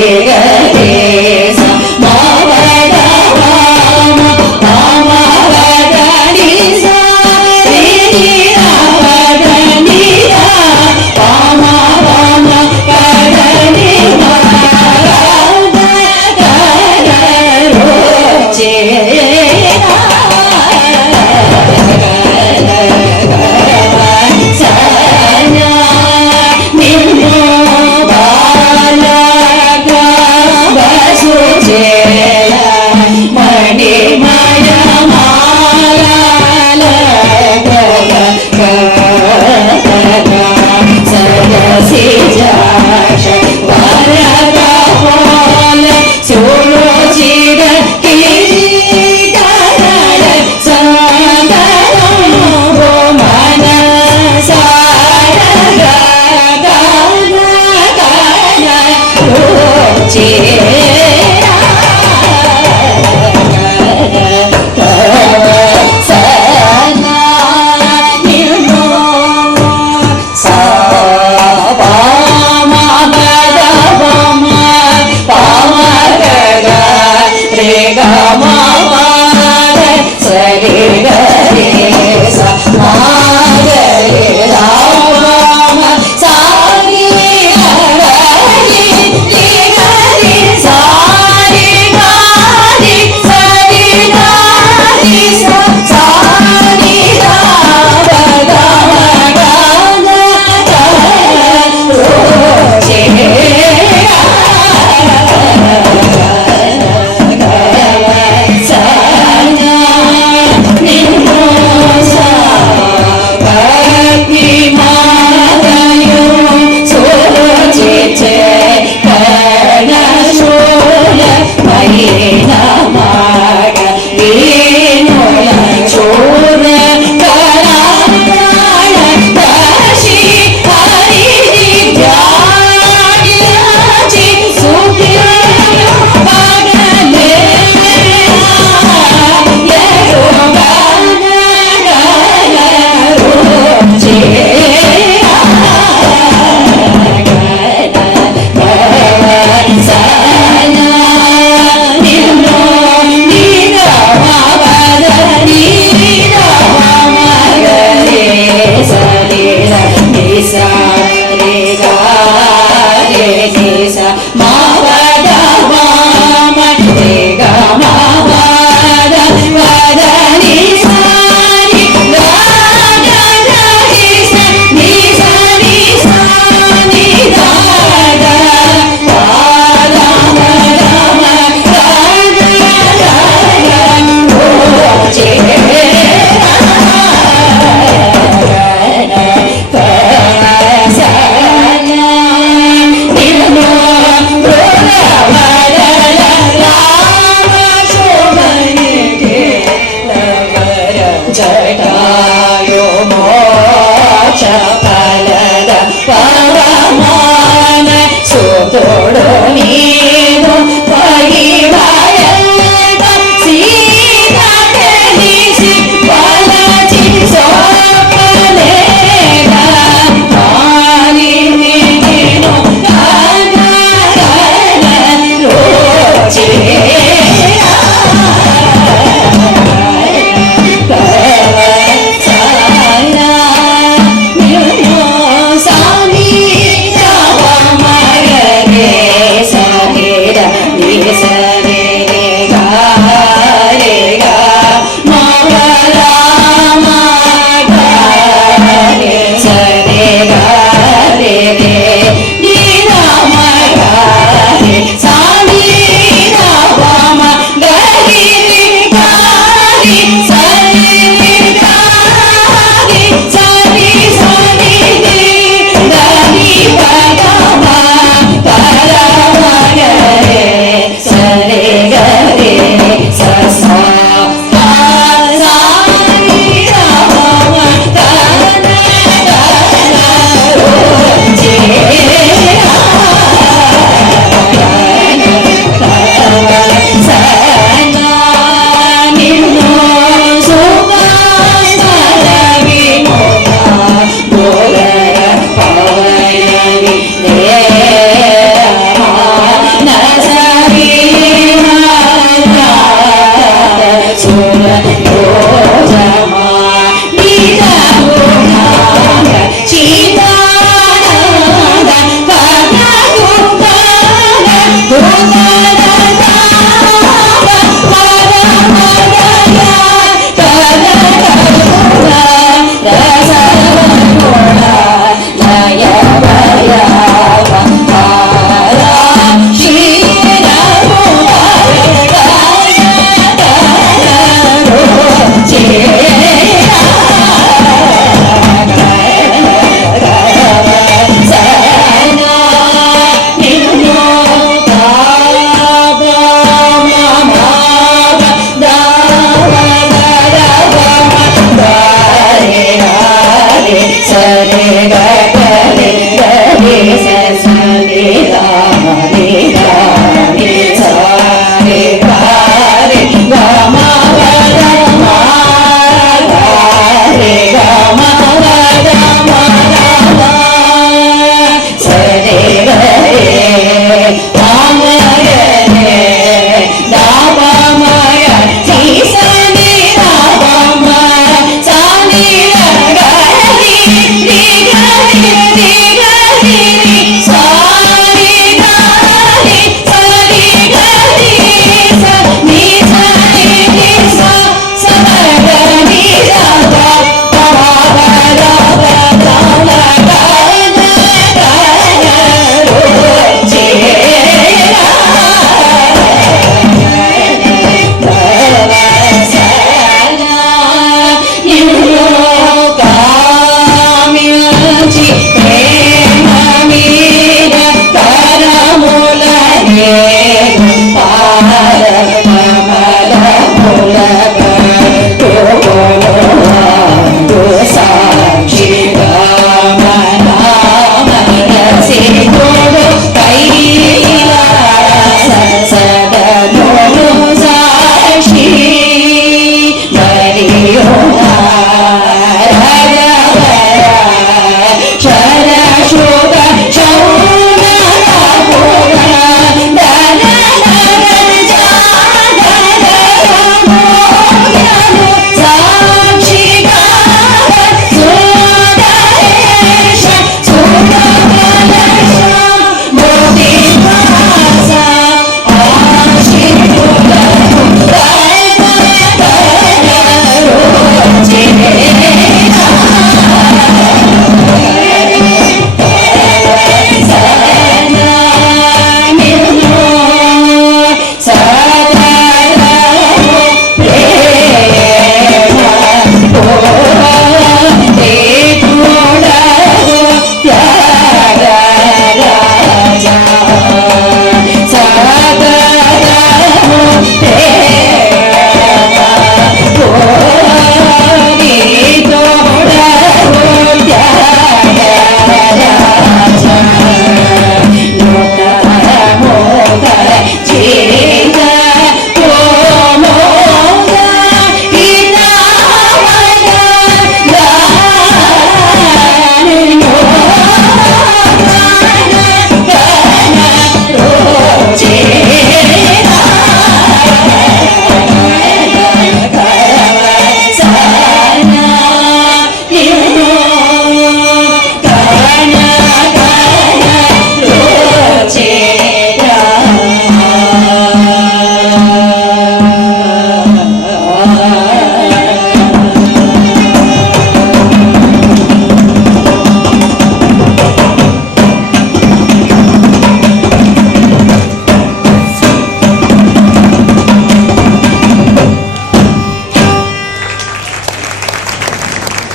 Bye.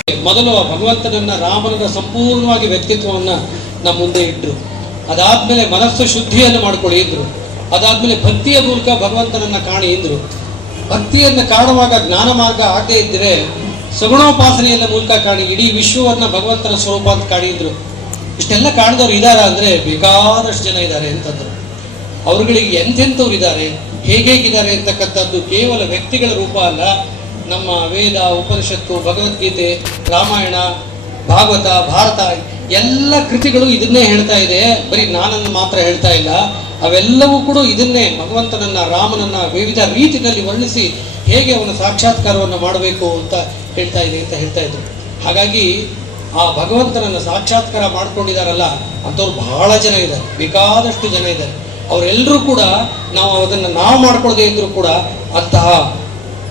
ಮೊದಲು ಭಗವಂತನನ್ನ ರಾಮನ ಸಂಪೂರ್ಣವಾಗಿ ವ್ಯಕ್ತಿತ್ವವನ್ನು ನಮ್ಮ ಮುಂದೆ ಇಟ್ಟರು. ಅದಾದ್ಮೇಲೆ ಮನಸ್ಸು ಶುದ್ಧಿಯನ್ನು ಮಾಡ್ಕೊಳ್ಳಿ ಇದ್ರು. ಅದಾದ್ಮೇಲೆ ಭಕ್ತಿಯ ಮೂಲಕ ಭಗವಂತನನ್ನ ಕಾಣಿ ಇದ್ರು. ಭಕ್ತಿಯನ್ನು ಕಾಣುವಾಗ ಜ್ಞಾನ ಮಾರ್ಗ ಆಗದೆ ಇದ್ದರೆ ಸಗುಣೋಪಾಸನೆಯ ಮೂಲಕ ಕಾಣಿ ಇಡೀ ವಿಶ್ವವನ್ನ ಭಗವಂತನ ಸ್ವರೂಪ ಅಂತ ಕಾಣಿದ್ರು. ಇಷ್ಟೆಲ್ಲ ಕಾಣಿದವ್ರು ಇದಾರ ಅಂದ್ರೆ ಬೇಕಾದಷ್ಟು ಜನ ಇದ್ದಾರೆ ಅಂತಂದ್ರು. ಅವ್ರುಗಳಿಗೆ ಎಂತೆಂಥವ್ರು ಇದ್ದಾರೆ, ಹೇಗಿದ್ದಾರೆ ಅಂತಕ್ಕಂಥದ್ದು ಕೇವಲ ವ್ಯಕ್ತಿಗಳ ರೂಪ ಅಲ್ಲ. ನಮ್ಮ ವೇದ, ಉಪನಿಷತ್ತು, ಭಗವದ್ಗೀತೆ, ರಾಮಾಯಣ, ಭಾಗವತ, ಭಾರತ ಎಲ್ಲ ಕೃತಿಗಳು ಇದನ್ನೇ ಹೇಳ್ತಾ ಇದೆ. ಬರೀ ನಾನನ್ನು ಮಾತ್ರ ಹೇಳ್ತಾ ಇಲ್ಲ. ಅವೆಲ್ಲವೂ ಕೂಡ ಇದನ್ನೇ ಭಗವಂತನನ್ನ, ರಾಮನನ್ನ ವಿವಿಧ ರೀತಿಯಲ್ಲಿ ವರ್ಣಿಸಿ ಹೇಗೆ ಅವನ ಸಾಕ್ಷಾತ್ಕಾರವನ್ನು ಮಾಡಬೇಕು ಅಂತ ಹೇಳ್ತಾ ಇದೆ ಅಂತ ಹೇಳ್ತಾ ಇದ್ರು. ಹಾಗಾಗಿ ಆ ಭಗವಂತನನ್ನ ಸಾಕ್ಷಾತ್ಕಾರ ಮಾಡ್ಕೊಂಡಿದಾರಲ್ಲ ಅಂಥವ್ರು ಬಹಳ ಜನ ಇದ್ದಾರೆ, ಬೇಕಾದಷ್ಟು ಜನ ಇದ್ದಾರೆ. ಅವರೆಲ್ಲರೂ ಕೂಡ ಅದನ್ನು ನಾವು ಮಾಡ್ಕೊಳ್ಳದೆ ಇದ್ರು ಕೂಡ ಅಂತಹ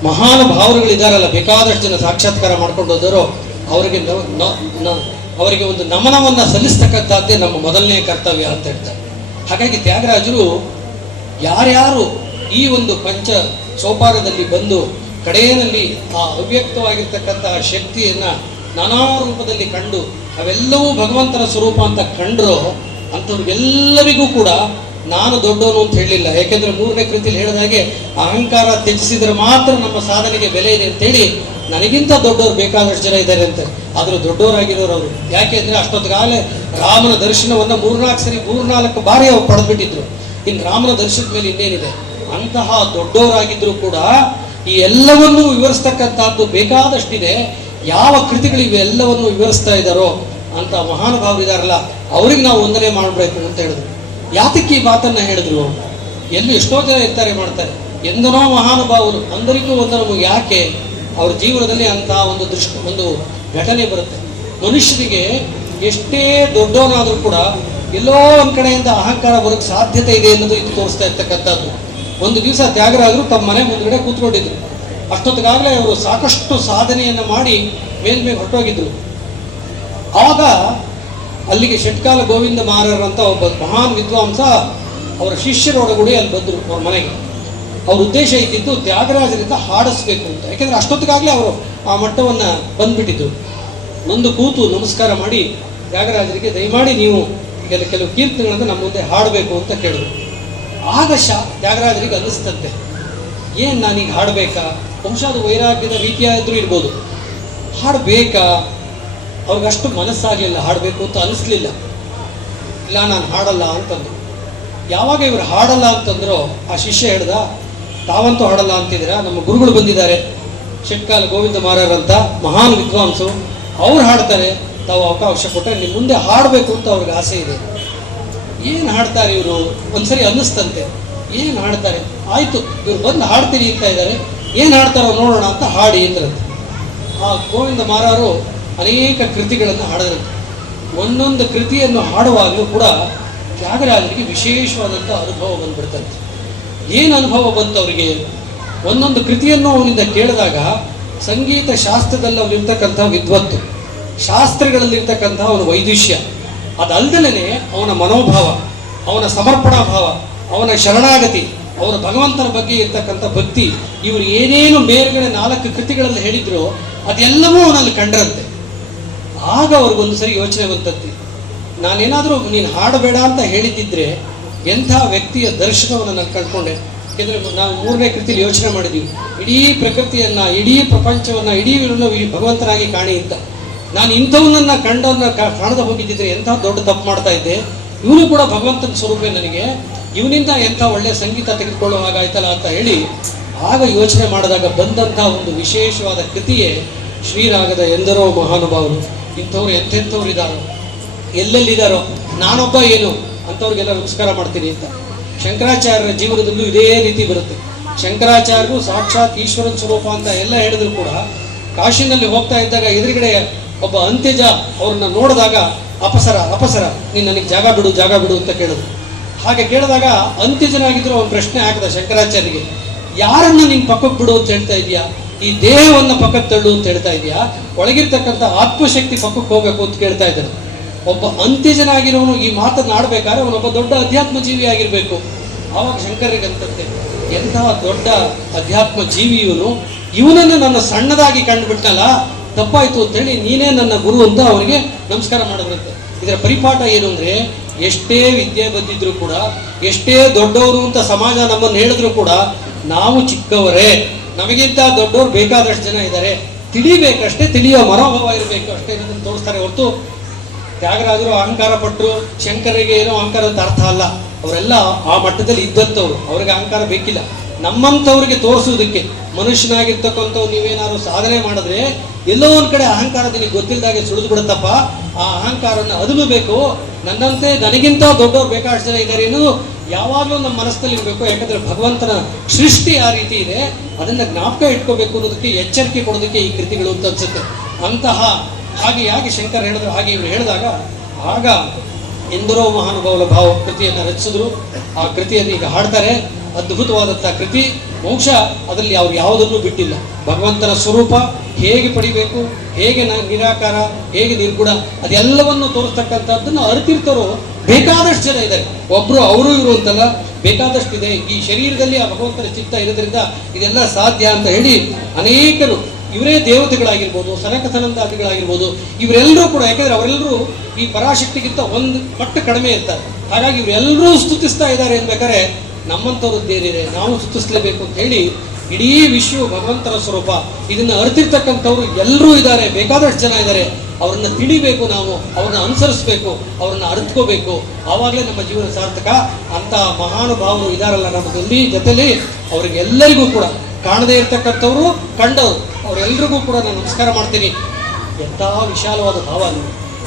ಮಹಾನುಭಾವರುಗಳಿದಾರಲ್ಲ, ಬೇಕಾದಷ್ಟು ಜನ ಸಾಕ್ಷಾತ್ಕಾರ ಮಾಡ್ಕೊಂಡು ಹೋದವರು ಅವರಿಗೆ ಒಂದು ನಮನವನ್ನು ಸಲ್ಲಿಸ್ತಕ್ಕಂಥದ್ದೇ ನಮ್ಮ ಮೊದಲನೇ ಕರ್ತವ್ಯ ಅಂತ ಹೇಳ್ತಾರೆ. ಹಾಗಾಗಿ ತ್ಯಾಗರಾಜರು ಯಾರ್ಯಾರು ಈ ಒಂದು ಪಂಚ ಸೋಪಾನದಲ್ಲಿ ಬಂದು ಕಡೆಯಲ್ಲಿ ಆ ಅವ್ಯಕ್ತವಾಗಿರ್ತಕ್ಕಂತಹ ಶಕ್ತಿಯನ್ನ ನಾನಾ ರೂಪದಲ್ಲಿ ಕಂಡು ಅವೆಲ್ಲವೂ ಭಗವಂತನ ಸ್ವರೂಪ ಅಂತ ಕಂಡ್ರು ಅಂಥವ್ರಿಗೆಲ್ಲರಿಗೂ ಕೂಡ ನಾನು ದೊಡ್ಡವನು ಅಂತ ಹೇಳಲಿಲ್ಲ. ಯಾಕೆಂದ್ರೆ 3ನೇ ಕೃತಿಯಲ್ಲಿ ಹೇಳಿದಾಗೆ ಅಹಂಕಾರ ತ್ಯಜಿಸಿದ್ರೆ ಮಾತ್ರ ನಮ್ಮ ಸಾಧನೆಗೆ ಬೆಲೆ ಇದೆ ಅಂತೇಳಿ ನನಗಿಂತ ದೊಡ್ಡವರು ಬೇಕಾದಷ್ಟು ಜನ ಇದ್ದಾರೆ ಅಂತ. ಆದರೂ ದೊಡ್ಡವರಾಗಿರೋರು ಅವರು. ಯಾಕೆಂದ್ರೆ ಅಷ್ಟೊತ್ತಿಗಾಗಲೇ ರಾಮನ ದರ್ಶನವನ್ನು 3-4 ಬಾರಿ ಅವ್ರು ಪಡೆದ್ಬಿಟ್ಟಿದ್ರು. ಇನ್ನು ರಾಮನ ದರ್ಶನದ ಮೇಲೆ ಇನ್ನೇನಿದೆ. ಅಂತಹ ದೊಡ್ಡವರಾಗಿದ್ರು ಕೂಡ ಈ ಎಲ್ಲವನ್ನೂ ವಿವರಿಸ್ತಕ್ಕಂಥದ್ದು ಬೇಕಾದಷ್ಟಿದೆ. ಯಾವ ಕೃತಿಗಳು ಇವೆಲ್ಲವನ್ನು ವಿವರಿಸ್ತಾ ಇದ್ದಾರೋ ಅಂತ ಮಹಾನುಭಾವರಿದಾರಲ್ಲ ಅವ್ರಿಗೆ ನಾವು ವಂದನೆ ಮಾಡಬೇಕು ಅಂತ ಹೇಳಿದ್ರು. ಯಾತಕ್ಕೆ ಈ ಮಾತನ್ನ ಹೇಳಿದ್ರು? ಎಷ್ಟೋ ಜನ ಇರ್ತಾರೆ ಮಾಡ್ತಾರೆ, ಎಂದನೋ ಮಹಾನುಭಾವರು ಅಂದರಿಗೂ ಒಂದರ ಯಾಕೆ ಅವ್ರ ಜೀವನದಲ್ಲಿ ಅಂತಹ ಒಂದು ಘಟನೆ ಬರುತ್ತೆ. ಮನುಷ್ಯನಿಗೆ ಎಷ್ಟೇ ದೊಡ್ಡವನಾದರೂ ಕೂಡ ಎಲ್ಲೋ ಒಂದ್ ಕಡೆಯಿಂದ ಅಹಂಕಾರ ಬರೋಕ್ಕೆ ಸಾಧ್ಯತೆ ಇದೆ ಅನ್ನೋದು ಇದು ತೋರಿಸ್ತಾ ಇರ್ತಕ್ಕಂಥದ್ದು. ಒಂದು ದಿವಸ ತ್ಯಾಗರಾಜರು ತಮ್ಮ ಮನೆ ಮುಂದ್ಗಡೆ ಕೂತ್ಕೊಂಡಿದ್ರು. ಅಷ್ಟೊತ್ತಿಗಾಗಲೇ ಅವರು ಸಾಕಷ್ಟು ಸಾಧನೆಯನ್ನು ಮಾಡಿ ಮೇಲ್ಮೇಲೆ ಹೊರಟೋಗಿದ್ರು. ಆಗ ಅಲ್ಲಿಗೆ ಷಟ್ಕಾಲ ಗೋವಿಂದ ಮಾರರಂತ ಒಬ್ಬ ಮಹಾನ್ ವಿದ್ವಾಂಸ ಅವರ ಶಿಷ್ಯರೊಡಗೂಡಿ ಅಲ್ಲಿ ಬಂದರು ಅವ್ರ ಮನೆಗೆ. ಅವ್ರ ಉದ್ದೇಶ ಇದ್ದಿದ್ದು ತ್ಯಾಗರಾಜರಿಂದ ಹಾಡಿಸ್ಬೇಕು ಅಂತ. ಯಾಕೆಂದ್ರೆ ಅಷ್ಟೊತ್ತಿಗಾಗಲೇ ಅವರು ಆ ಮಟ್ಟವನ್ನು ಬಂದ್ಬಿಟ್ಟಿದ್ರು. ಒಂದು ಕೂತು ನಮಸ್ಕಾರ ಮಾಡಿ ತ್ಯಾಗರಾಜರಿಗೆ ದಯಮಾಡಿ ನೀವು ಕೆಲವು ಕೀರ್ತನೆಗಳನ್ನು ನಮ್ಮ ಮುಂದೆ ಹಾಡಬೇಕು ಅಂತ ಕೇಳಿದ್ರು. ಆಗ ತ್ಯಾಗರಾಜರಿಗೆ ಅನ್ನಿಸ್ತಂತೆ, ಏನು ನಾನೀಗ ಹಾಡಬೇಕಾ? ಬಹುಶಃ ಅದು ವೈರಾಗ್ಯದ ರೀತಿಯಾದ್ರೂ ಇರ್ಬೋದು. ಹಾಡಬೇಕಾ? ಅವ್ರಿಗಷ್ಟು ಮನಸ್ಸಾಗಲಿಲ್ಲ, ಹಾಡಬೇಕು ಅಂತ ಅನಿಸ್ಲಿಲ್ಲ. ಇಲ್ಲ ನಾನು ಹಾಡಲ್ಲ ಅಂತಂದ್ರು. ಯಾವಾಗ ಇವರು ಹಾಡಲ್ಲ ಅಂತಂದ್ರು ಆ ಶಿಷ್ಯ ಹೇಳ್ದ, ತಾವಂತೂ ಹಾಡಲ್ಲ ಅಂತಿದ್ದೀರಾ, ನಮ್ಮ ಗುರುಗಳು ಬಂದಿದ್ದಾರೆ ಷಟ್ಕಾಲ ಗೋವಿಂದ ಮಾರರಂತ ಮಹಾನ್ ವಿದ್ವಾಂಸರು, ಅವ್ರು ಹಾಡ್ತಾರೆ, ತಾವು ಅವಕಾಶ ಕೊಟ್ಟರೆ ನಿಮ್ಮ ಮುಂದೆ ಹಾಡಬೇಕು ಅಂತ ಅವ್ರಿಗೆ ಆಸೆ ಇದೆ. ಏನು ಹಾಡ್ತಾರೆ ಇವರು? ಒಂದ್ಸರಿ ಅನ್ನಿಸ್ತಂತೆ, ಏನು ಹಾಡ್ತಾರೆ? ಆಯಿತು, ಇವ್ರು ಬಂದು ಹಾಡ್ತೀನಿ ಅಂತ ಇದ್ದಾರೆ, ಏನು ಹಾಡ್ತಾರೋ ನೋಡೋಣ ಅಂತ ಹಾಡಿ ಅಂದ್ರಂತೆ. ಆ ಗೋವಿಂದ ಮಾರರು ಅನೇಕ ಕೃತಿಗಳನ್ನು ಹಾಡಿದ್ರಂತೆ. ಒಂದೊಂದು ಕೃತಿಯನ್ನು ಹಾಡುವಾಗಲೂ ಕೂಡ ತ್ಯಾಗರಾಜರಿಗೆ ವಿಶೇಷವಾದಂಥ ಅನುಭವ ಬಂದ್ಬಿಡ್ತಂತೆ. ಏನು ಅನುಭವ ಬಂತು ಅವರಿಗೆ? ಒಂದೊಂದು ಕೃತಿಯನ್ನು ಅವನಿಂದ ಕೇಳಿದಾಗ ಸಂಗೀತ ಶಾಸ್ತ್ರದಲ್ಲಿ ಅವನಿರ್ತಕ್ಕಂಥ ವಿದ್ವತ್ತು, ಶಾಸ್ತ್ರಗಳಲ್ಲಿರ್ತಕ್ಕಂಥ ಅವನ ವೈದುಷ್ಯ, ಅದಲ್ದಲೇ ಅವನ ಮನೋಭಾವ, ಅವನ ಸಮರ್ಪಣಾ ಭಾವ, ಅವನ ಶರಣಾಗತಿ, ಅವನ ಭಗವಂತನ ಬಗ್ಗೆ ಇರ್ತಕ್ಕಂಥ ಭಕ್ತಿ, ಇವರು ಏನೇನು ಮೇಲ್ಗಡೆ 4 ಕೃತಿಗಳಲ್ಲಿ ಹೇಳಿದ್ರು ಅದೆಲ್ಲವೂ ಅವನಲ್ಲಿ ಕಂಡ್ರಂತೆ. ಆಗ ಅವ್ರಿಗೊಂದು ಸರಿ ಯೋಚನೆ ಬಂತಂತೆ, ನಾನೇನಾದರೂ ನೀನು ಹಾಡಬೇಡ ಅಂತ ಹೇಳಿದ್ದಿದ್ರೆ ಎಂಥ ವ್ಯಕ್ತಿಯ ದರ್ಶನವನ್ನು ನಾನು ಕಂಡುಕೊಂಡೆ. ಯಾಕೆಂದರೆ ನಾವು 3ನೇ ಕೃತಿಯಲ್ಲಿ ಯೋಚನೆ ಮಾಡಿದ್ವಿ, ಇಡೀ ಪ್ರಕೃತಿಯನ್ನು, ಇಡೀ ಪ್ರಪಂಚವನ್ನು, ಇಡೀ ಭಗವಂತನಾಗಿ ಕಾಣಿ ಅಂತ. ನಾನು ಇಂಥವನ್ನ ಕಾಣದೆ ಹೋಗಿದ್ದಿದ್ರೆ ಎಂಥ ದೊಡ್ಡ ತಪ್ಪು ಮಾಡ್ತಾ ಇದ್ದೆ. ಇವನು ಕೂಡ ಭಗವಂತನ ಸ್ವರೂಪ ನನಗೆ, ಇವನಿಂದ ಎಂಥ ಒಳ್ಳೆಯ ಸಂಗೀತ ತೆಗೆದುಕೊಳ್ಳೋ ಹಾಗಾಯ್ತಲ್ಲ ಅಂತ ಹೇಳಿ ಆಗ ಯೋಚನೆ ಮಾಡಿದಾಗ ಬಂದಂಥ ಒಂದು ವಿಶೇಷವಾದ ಕೃತಿಯೇ ಶ್ರೀರಾಗದ ಎಂದರೋ ಮಹಾನುಭಾವರು. ಇಂಥವ್ರು ಎಂಥೆಂಥವ್ರು ಇದ್ದಾರೋ, ಎಲ್ಲೆಲ್ಲಿದ್ದಾರೋ, ನಾನೊಬ್ಬ ಏನು ಅಂಥವ್ರಿಗೆಲ್ಲ ನಮಸ್ಕಾರ ಮಾಡ್ತೀನಿ ಅಂತ. ಶಂಕರಾಚಾರ್ಯರ ಜೀವನದಲ್ಲೂ ಇದೇ ರೀತಿ ಬರುತ್ತೆ. ಶಂಕರಾಚಾರ್ಯರು ಸಾಕ್ಷಾತ್ ಈಶ್ವರನ ಸ್ವರೂಪ ಅಂತ ಎಲ್ಲ ಹೇಳಿದ್ರು ಕೂಡ ಕಾಶಿನಲ್ಲಿ ಹೋಗ್ತಾ ಇದ್ದಾಗ ಎದುರುಗಡೆ ಒಬ್ಬ ಅಂತ್ಯಜ ಅವ್ರನ್ನ ನೋಡಿದಾಗ ಅಪಸರ ನೀನು ನನಗೆ ಜಾಗ ಬಿಡು ಅಂತ ಕೇಳಿದ್ರು. ಹಾಗೆ ಕೇಳಿದಾಗ ಅಂತ್ಯಜನಾಗಿದ್ರು ಅವನು ಪ್ರಶ್ನೆ ಹಾಕಿದ ಶಂಕರಾಚಾರ್ಯರಿಗೆ, ಯಾರನ್ನ ನೀನು ಪಕ್ಕಕ್ಕೆ ಬಿಡು ಅಂತ ಹೇಳ್ತಾ ಇದೆಯಾ? ಈ ದೇಹವನ್ನು ಪಕ್ಕಕ್ಕೆ ತಳ್ಳು ಅಂತ ಹೇಳ್ತಾ ಇದೆಯಾ? ಒಳಗಿರ್ತಕ್ಕಂಥ ಆತ್ಮಶಕ್ತಿ ಪಕ್ಕಕ್ಕೆ ಹೋಗ್ಬೇಕು ಅಂತ ಕೇಳ್ತಾ ಇದ್ದಾನೆ. ಒಬ್ಬ ಅಂತ್ಯಜನಾಗಿರೋನು ಈ ಮಾತನ್ನಾಡಬೇಕಾದ್ರೆ ಅವನೊಬ್ಬ ದೊಡ್ಡ ಅಧ್ಯಾತ್ಮ ಜೀವಿ ಆಗಿರಬೇಕು. ಆವಾಗ ಶಂಕರರಿಗೆ ಅಂತಂತೆ, ಎಂತಹ ದೊಡ್ಡ ಅಧ್ಯಾತ್ಮ ಜೀವಿ ಇವನನ್ನು ನನ್ನ ಸಣ್ಣದಾಗಿ ಕಂಡುಬಿಟ್ಟಲ್ಲ, ತಪ್ಪಾಯ್ತು ಅಂತ ಹೇಳಿ ನೀನೇ ನನ್ನ ಗುರು ಅಂತ ಅವರಿಗೆ ನಮಸ್ಕಾರ ಮಾಡಿದ್ರಂತೆ. ಇದರ ಪರಿಪಾಠ ಏನು ಅಂದ್ರೆ, ಎಷ್ಟೇ ವಿದ್ಯೆ ಬಂದಿದ್ರು ಕೂಡ, ಎಷ್ಟೇ ದೊಡ್ಡವರು ಅಂತ ಸಮಾಜ ನಮ್ಮನ್ನು ಹೇಳಿದ್ರು ಕೂಡ, ನಾವು ಚಿಕ್ಕವರೇ, ನಮಗಿಂತ ದೊಡ್ಡವರು ಬೇಕಾದಷ್ಟು ಜನ ಇದ್ದಾರೆ, ತಿಳಿಬೇಕಷ್ಟೇ, ತಿಳಿಯೋ ಮನೋಭಾವ ಇರಬೇಕು ಅಷ್ಟೇ ಅನ್ನೋದನ್ನು ತೋರಿಸ್ತಾರೆ ಹೊರತು ತ್ಯಾಗರಾಜರು ಅಹಂಕಾರ ಪಟ್ಟರು, ಶಂಕರಿಗೆ ಏನೋ ಅಹಂಕಾರ ಅಂತ ಅರ್ಥ ಅಲ್ಲ. ಅವರೆಲ್ಲ ಆ ಮಟ್ಟದಲ್ಲಿ ಇದ್ದಂಥವ್ರು, ಅವ್ರಿಗೆ ಅಹಂಕಾರ ಬೇಕಿಲ್ಲ. ನಮ್ಮಂಥವ್ರಿಗೆ ತೋರಿಸುವುದಕ್ಕೆ, ಮನುಷ್ಯನಾಗಿರ್ತಕ್ಕಂಥವ್ರು ನೀವೇನಾದ್ರು ಸಾಧನೆ ಮಾಡಿದ್ರೆ ಎಲ್ಲೋ ಒಂದ್ ಕಡೆ ಅಹಂಕಾರ ನಿನಗೆ ಗೊತ್ತಿಲ್ಲದಾಗೆ ಸುಳಿದು ಬಿಡುತ್ತಪ್ಪ. ಆ ಅಹಂಕಾರನ ಅದುಮಬೇಕು. ನನ್ನಂತೆ ನನಗಿಂತ ದೊಡ್ಡವ್ರು ಬೇಕಾದಷ್ಟು ಜನ ಇದ್ದಾರೆ ಅನ್ನೋದು ಯಾವಾಗಲೂ ನಮ್ಮ ಮನಸ್ಸಲ್ಲಿ ಇರಬೇಕು. ಯಾಕಂದ್ರೆ ಭಗವಂತನ ಸೃಷ್ಟಿ ಆ ರೀತಿ ಇದೆ, ಅದನ್ನ ಜ್ಞಾಪಕ ಇಟ್ಕೋಬೇಕು ಅನ್ನೋದಕ್ಕೆ ಎಚ್ಚರಿಕೆ ಕೊಡೋದಕ್ಕೆ ಈ ಕೃತಿಗಳು ಅಂತ ಅನ್ಸುತ್ತೆ. ಅಂತಹ ಹಾಗೆ ಶಂಕರ್ ಹೇಳಿದ್ರು, ಹಾಗೆ ಇವರು ಹೇಳಿದಾಗ ಆಗ ಎಂದರೋ ಮಹಾನುಭಾವರ ಕೃತಿಯನ್ನು ರಚಿಸಿದ್ರು. ಆ ಕೃತಿಯನ್ನು ಈಗ ಹಾಡ್ತಾರೆ. ಅದ್ಭುತವಾದಂತಹ ಕೃತಿ. ಬಹುಶಃ ಅದರಲ್ಲಿ ಅವ್ರು ಯಾವುದನ್ನು ಬಿಟ್ಟಿಲ್ಲ. ಭಗವಂತನ ಸ್ವರೂಪ ಹೇಗೆ ಪಡಿಬೇಕು, ಹೇಗೆ ನಿರಾಕಾರ, ಹೇಗೆ ನಿರ್ಗುಣ, ಅದೆಲ್ಲವನ್ನು ತೋರಿಸ್ತಕ್ಕಂಥದ್ದನ್ನು ಅರಿತಿರ್ತರು ಬೇಕಾದಷ್ಟು ಜನ ಇದ್ದಾರೆ. ಒಬ್ರು ಅವರು ಇವರು ಅಂತಲ್ಲ, ಬೇಕಾದಷ್ಟು ಇದೆ. ಈ ಶರೀರದಲ್ಲಿ ಆ ಭಗವಂತನ ಚಿತ್ತ ಇರೋದ್ರಿಂದ ಇದೆಲ್ಲ ಸಾಧ್ಯ ಅಂತ ಹೇಳಿ ಅನೇಕರು, ಇವರೇ ದೇವತೆಗಳಾಗಿರ್ಬೋದು, ಸನಕ ಸನಂದಾದಿಗಳಾಗಿರ್ಬೋದು, ಇವರೆಲ್ಲರೂ ಕೂಡ, ಯಾಕಂದ್ರೆ ಅವರೆಲ್ಲರೂ ಈ ಪರಾಶಕ್ತಿಗಿಂತ ಒಂದು ಪಟ್ಟು ಕಡಿಮೆ ಇರ್ತಾರೆ. ಹಾಗಾಗಿ ಇವರೆಲ್ಲರೂ ಸ್ತುತಿಸ್ತಾ ಇದ್ದಾರೆ ಅನ್ಬೇಕಾದ್ರೆ ನಮ್ಮಂಥವ್ರದ್ದೇನಿದೆ, ನಾವು ಸ್ತುತಿಸ್ಲೇಬೇಕು ಅಂತ ಹೇಳಿ ಇಡೀ ವಿಶ್ವ ಭಗವಂತನ ಸ್ವರೂಪ. ಇದನ್ನ ಅರಿತಿರ್ತಕ್ಕಂಥವ್ರು ಎಲ್ಲರೂ ಇದ್ದಾರೆ, ಬೇಕಾದಷ್ಟು ಜನ ಇದ್ದಾರೆ. ಅವ್ರನ್ನ ತಿಳಿಬೇಕು, ನಾವು ಅವ್ರನ್ನ ಅನುಸರಿಸ್ಬೇಕು, ಅವ್ರನ್ನ ಅರಿತ್ಕೋಬೇಕು. ಆವಾಗಲೇ ನಮ್ಮ ಜೀವನ ಸಾರ್ಥಕ. ಅಂತ ಮಹಾನುಭಾವರು ಇದಾರಲ್ಲ ನಮ್ಮದಲ್ಲಿ ಜೊತೆಲಿ, ಅವ್ರಿಗೆಲ್ಲರಿಗೂ ಕೂಡ, ಕಾಣದೇ ಇರ್ತಕ್ಕಂಥವ್ರು, ಕಂಡವರು, ಅವರೆಲ್ಲರಿಗೂ ಕೂಡ ನಾನು ನಮಸ್ಕಾರ ಮಾಡ್ತೀನಿ. ಎಂಥ ವಿಶಾಲವಾದ ಭಾವ.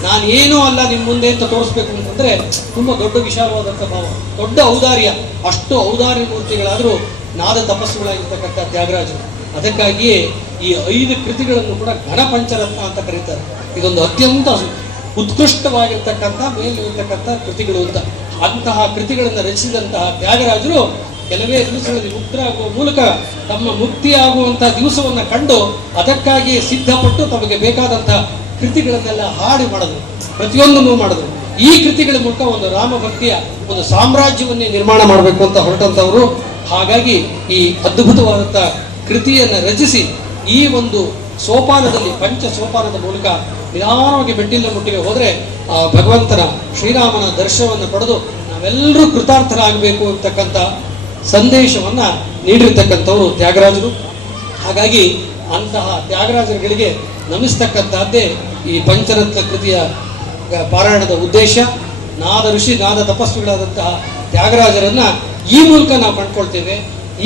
ನಾನೇನೂ ಅಲ್ಲ ನಿಮ್ಮ ಮುಂದೆ ಅಂತ ತೋರಿಸ್ಬೇಕು ಅಂತಂದ್ರೆ ತುಂಬಾ ದೊಡ್ಡ ವಿಶಾಲವಾದಂಥ ಭಾವ, ದೊಡ್ಡ ಔದಾರ್ಯ. ಅಷ್ಟು ಔದಾರ್ಯ ಮೂರ್ತಿಗಳಾದರೂ ನಾದ ತಪಸ್ಸುಗಳಾಗಿರ್ತಕ್ಕಂಥ ತ್ಯಾಗರಾಜರು. ಅದಕ್ಕಾಗಿಯೇ ಈ 5 ಕೃತಿಗಳನ್ನು ಕೂಡ ಘನಪಂಚರತ್ನ ಅಂತ ಕರೀತಾರೆ. ಇದೊಂದು ಅತ್ಯಂತ ಉತ್ಕೃಷ್ಟವಾಗಿರ್ತಕ್ಕಂಥ ಮೇಲಿರ್ತಕ್ಕಂಥ ಕೃತಿಗಳು ಅಂತ. ಅಂತಹ ಕೃತಿಗಳನ್ನು ರಚಿಸಿದಂತಹ ತ್ಯಾಗರಾಜರು ಕೆಲವೇ ದಿವಸಗಳಲ್ಲಿ ಮುಕ್ತರಾಗುವ ಮೂಲಕ ತಮ್ಮ ಮುಕ್ತಿಯಾಗುವಂತಹ ದಿವಸವನ್ನ ಕಂಡು ಅದಕ್ಕಾಗಿ ಸಿದ್ಧಪಟ್ಟು ತಮಗೆ ಬೇಕಾದಂತಹ ಕೃತಿಗಳನ್ನೆಲ್ಲ ಹಾಡಿ ಮಾಡಿದ್ರು, ಪ್ರತಿಯೊಂದನ್ನು ಮಾಡಿದ್ರು. ಈ ಕೃತಿಗಳ ಮೂಲಕ ಒಂದು ರಾಮಭಕ್ತಿಯ ಒಂದು ಸಾಮ್ರಾಜ್ಯವನ್ನೇ ನಿರ್ಮಾಣ ಮಾಡಬೇಕು ಅಂತ ಹೊರಟಂತವರು. ಹಾಗಾಗಿ ಈ ಅದ್ಭುತವಾದಂಥ ಕೃತಿಯನ್ನು ರಚಿಸಿ ಈ ಒಂದು ಸೋಪಾನದಲ್ಲಿ, ಪಂಚ ಸೋಪಾನದ ಮೂಲಕ ನಿಧಾನವಾಗಿ ಮೆಟ್ಟಿಲ ಮುಟ್ಟಿಗೆ ಹೋದರೆ ಆ ಭಗವಂತನ ಶ್ರೀರಾಮನ ದರ್ಶನವನ್ನು ಪಡೆದು ನಾವೆಲ್ಲರೂ ಕೃತಾರ್ಥರಾಗಬೇಕು ಅಂತಕ್ಕಂಥ ಸಂದೇಶವನ್ನ ನೀಡಿರ್ತಕ್ಕಂಥವರು ತ್ಯಾಗರಾಜರು. ಹಾಗಾಗಿ ಅಂತಹ ತ್ಯಾಗರಾಜರುಗಳಿಗೆ ನಮಿಸ್ತಕ್ಕಂತಹದ್ದೇ ಈ ಪಂಚರತ್ನ ಕೃತಿಯ ಪಾರಾಯಣದ ಉದ್ದೇಶ. ನಾದ ಋಷಿ, ನಾದ ತಪಸ್ವಿಗಳಾದಂತಹ ತ್ಯಾಗರಾಜರನ್ನ ಈ ಮೂಲಕ ನಾವು ಕಂಡುಕೊಳ್ತೇವೆ,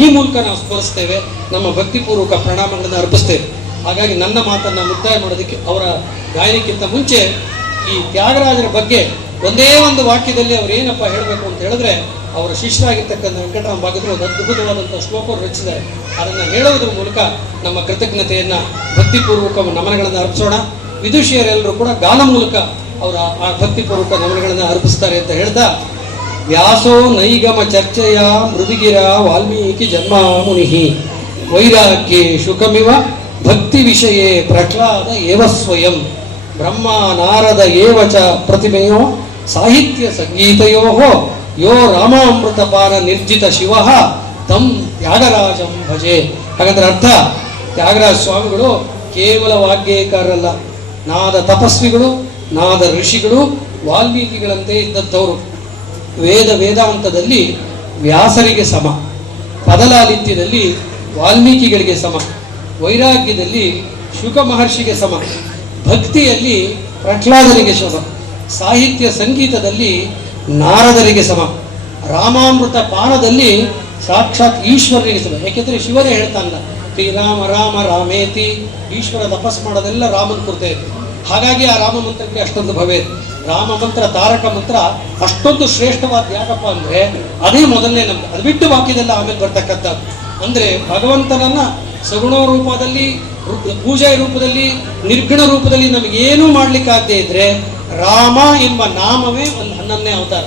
ಈ ಮೂಲಕ ನಾವು ಸ್ಮರಿಸ್ತೇವೆ, ನಮ್ಮ ಭಕ್ತಿಪೂರ್ವಕ ಪ್ರಣಾಮಗಳನ್ನು ಅರ್ಪಿಸ್ತೇವೆ. ಹಾಗಾಗಿ ನನ್ನ ಮಾತನ್ನು ಮುಕ್ತಾಯ ಮಾಡೋದಕ್ಕೆ, ಅವರ ಗಾಯನಕ್ಕಿಂತ ಮುಂಚೆ ಈ ತ್ಯಾಗರಾಜರ ಬಗ್ಗೆ ಒಂದೇ ಒಂದು ವಾಕ್ಯದಲ್ಲಿ ಅವ್ರು ಏನಪ್ಪ ಹೇಳಬೇಕು ಅಂತ ಹೇಳಿದ್ರೆ, ಅವರ ಶಿಷ್ಯರಾಗಿರ್ತಕ್ಕಂಥ ವೆಂಕಟರಾಮ ಭಾಗವತರು ಒಂದು ಅದ್ಭುತವಾದಂಥ ಶ್ಲೋಕವನ್ನು ರಚಿಸಿದ್ದಾರೆ. ಅದನ್ನು ಹೇಳುವುದರ ಮೂಲಕ ನಮ್ಮ ಕೃತಜ್ಞತೆಯನ್ನ, ಭಕ್ತಿಪೂರ್ವಕ ನಮನಗಳನ್ನು ಅರ್ಪಿಸೋಣ. ವಿದುಷಿಯರೆಲ್ಲರೂ ಕೂಡ ಗಾನ ಮೂಲಕ ಅವರ ಆ ಭಕ್ತಿಪೂರ್ವಕ ನಮನಗಳನ್ನು ಅರ್ಪಿಸ್ತಾರೆ ಅಂತ ಹೇಳ್ತಾ, ವ್ಯಾಸೋ ನೈಗಮ ಚರ್ಚೆಯ ಮೃದುಗಿರ ವಾಲ್ಮೀಕಿ ಜನ್ಮ ಮುನಿಹಿ ವೈರಾಗ್ಯೇ ಶುಕಮಿವ ಭಕ್ತಿ ವಿಷಯೇ ಪ್ರಹ್ಲಾದ ಏವ ಸ್ವಯಂ ಬ್ರಹ್ಮ ನಾರದ ಏವ ಚ ಪ್ರತಿಮೆಯೋ ಸಾಹಿತ್ಯ ಸಂಗೀತಯೋ ಯೋ ರಾಮಾಮೃತಪಾನ ನಿರ್ಜಿತ ಶಿವ ತಂ ತ್ಯಾಗರಾಜಂ ಭಜೆ. ಹಾಗಂದ್ರೆ ಅರ್ಥ, ತ್ಯಾಗರಾಜ ಸ್ವಾಮಿಗಳು ಕೇವಲ ವಾಗ್ಗೇಯಕಾರರಲ್ಲ, ನಾದ ತಪಸ್ವಿಗಳು, ನಾದ ಋಷಿಗಳು, ವಾಲ್ಮೀಕಿಗಳಂತೆ ಇದ್ದಂಥವರು. ವೇದಾಂತದಲ್ಲಿ ವ್ಯಾಸರಿಗೆ ಸಮ, ಪದಲಾಲಿತ್ಯದಲ್ಲಿ ವಾಲ್ಮೀಕಿಗಳಿಗೆ ಸಮ, ವೈರಾಗ್ಯದಲ್ಲಿ ಶುಕ ಮಹರ್ಷಿಗೆ ಸಮ, ಭಕ್ತಿಯಲ್ಲಿ ಪ್ರಹ್ಲಾದನಿಗೆ ಸಮ, ಸಾಹಿತ್ಯ ಸಂಗೀತದಲ್ಲಿ ನಾರದರಿಗೆ ಸಮ, ರಾಮಾಮೃತ ಪಾನದಲ್ಲಿ ಸಾಕ್ಷಾತ್ ಈಶ್ವರನಿಗೆ ಸಮ. ಯಾಕೆಂದ್ರೆ ಶಿವನೇ ಹೇಳ್ತಾನಲ್ಲ, ಶ್ರೀರಾಮ ರಾಮ ರಾಮೇತಿ, ಈಶ್ವರ ತಪಸ್ ಮಾಡೋದೆಲ್ಲ ರಾಮನ ಕುರಿತೇ ಇತ್ತು. ಹಾಗಾಗಿ ಆ ರಾಮ ಮಂತ್ರಕ್ಕೆ ಅಷ್ಟೊಂದು ಭವ್ಯ. ರಾಮ ಮಂತ್ರ, ತಾರಕ ಮಂತ್ರ ಅಷ್ಟೊಂದು ಶ್ರೇಷ್ಠವಾದ ಯಾಕಪ್ಪ ಅಂದ್ರೆ ಅದೇ ಮೊದಲನೇ ನಮ್ದು. ಅದು ಬಿಟ್ಟು ಬಾಕಿದೆಲ್ಲ ಆಮೇಲೆ ಬರ್ತಕ್ಕಂಥದ್ದು. ಅಂದ್ರೆ ಭಗವಂತನನ್ನ ಸಗುಣ ರೂಪದಲ್ಲಿ, ಪೂಜಾ ರೂಪದಲ್ಲಿ, ನಿರ್ಗುಣ ರೂಪದಲ್ಲಿ ನಮಗೇನೂ ಮಾಡ್ಲಿಕ್ಕಾಗದೇ ಇದ್ರೆ ರಾಮ ಎಂಬ ನಾಮವೇ ಒಂದು 11ನೇ ಅವತಾರ.